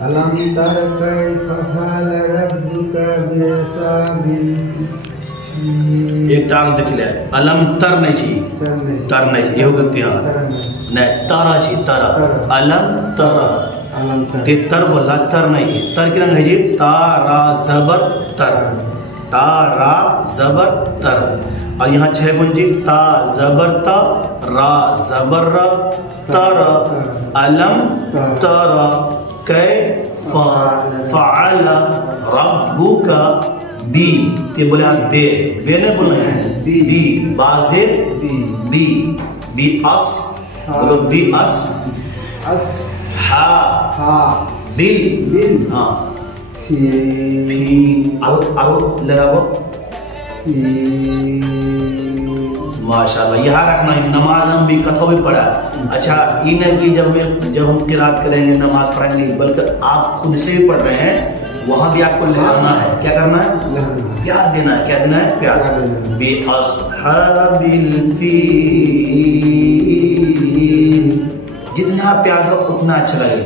अलम तर कैफ फअल रब्बुक बिअसहाबिल फील। एक टाग देख ले, अलम तर नहीं छी, तर नहीं छी, इहो गलती हाँ नहीं, तारा छी तारा, अलम तारा, ते तर बोला तर नहीं, तर की रंग है जी, तारा जबर तर, तारा जबर तर। और यहाँ 6 गुण जी, ता जबर ता, रा जबर रा, तर, अलम तर कैफ फअल रब्बुका बी, ते बोले आप बे, बे नहीं बोलना है, बी बाजे, बी बी अस, बोलो बी अस, हा बिल, हाँ फी आरो लगाओ, माशाल्लाह। यहाँ रखना है, नमाज हम भी कथो भी पढ़ा। अच्छा ये नहीं कि जब हम किरात करेंगे नमाज पढ़ेंगे, बल्कि आप खुद से भी पढ़ रहे हैं, वहाँ भी आपको लहराना है। क्या करना है? प्यार देना है। क्या देना है? प्यार। बिअस्हाबिल फील, जितना प्यार हो उतना अच्छा लगेगा।